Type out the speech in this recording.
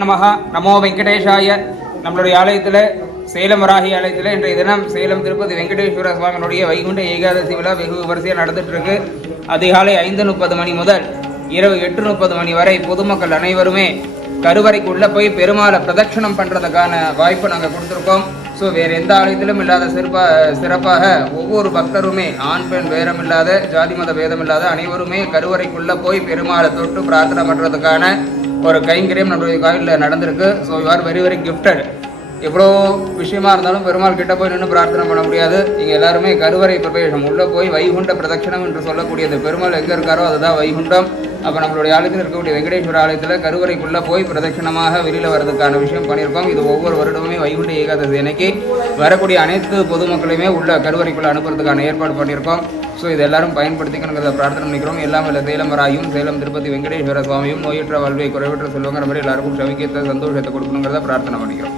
நமஹ நமோ வெங்கடேஷாய. நம்மளுடைய ஆலயத்தில் சேலம் வராகி ஆலயத்தில் இன்றைய தினம் சேலம் திருப்பதி வெங்கடேஸ்வர சுவாமியினுடைய வைகுண்ட ஏகாதசி விழா வெகு விமரிசையாக நடந்துட்டு இருக்கு. அதிகாலை 5:30 மணி முதல் இரவு 8:30 மணி வரை பொதுமக்கள் அனைவருமே கருவறைக்குள்ளே போய் பெருமாளை பிரதட்சணம் பண்ணுறதுக்கான வாய்ப்பு நாங்கள் கொடுத்துருக்கோம். ஸோ வேறு எந்த ஆலயத்திலும் இல்லாத சிறப்பாக ஒவ்வொரு பக்தருமே ஆண் பெண் பேதம் இல்லாத ஜாதி மத பேதம் இல்லாத அனைவருமே கருவறைக்குள்ளே போய் பெருமாளை தொட்டு பிரார்த்தனை பண்ணுறதுக்கான ஒரு கைங்கரியம் நம்மளுடைய கோயிலில் நடந்திருக்கு. So you are very very gifted. எவ்வளோ விஷயமா இருந்தாலும் பெருமாள் கிட்ட போய் நின்று பிரார்த்தனை பண்ண முடியாது. நீங்கள் எல்லாருமே கருவறை பிரவேசம் உள்ளே போய் வைகுண்ட பிரதட்சணம் என்று சொல்லக்கூடியது பெருமாள் எங்கே இருக்காரோ அதுதான் வைகுண்டம். அப்போ நம்மளுடைய ஆலயத்தில் இருக்கக்கூடிய வெங்கடேஸ்வர ஆலயத்தில் கருவறைக்குள்ளே போய் பிரதட்சணமாக வெளியில் வரதுக்கான விஷயம் பண்ணியிருக்கோம். இது ஒவ்வொரு வருடமுமே வைகுண்ட ஏகாதசி அன்னைக்கு வரக்கூடிய அனைத்து பொதுமக்களையுமே உள்ள கருவறைக்குள்ளே அனுப்புறதுக்கான ஏற்பாடு பண்ணியிருக்கோம். ஸோ இது எல்லாரும் பயன்படுத்திக்கணுங்கிறத பிரார்த்தனை பண்ணிக்கிறோம். எல்லாம் இல்லை சேலம் வராயும் சேலம் திருப்பதி வெங்கடேஸ்வர சுவாமியும் நோயற்ற வாழ்வை குறைவற்ற செல்வங்கிற மாதிரி எல்லாருக்கும் சவிக்கத்தை சந்தோஷத்தை கொடுக்கணுங்கிறத பிரார்த்தனை பண்ணிக்கிறோம்.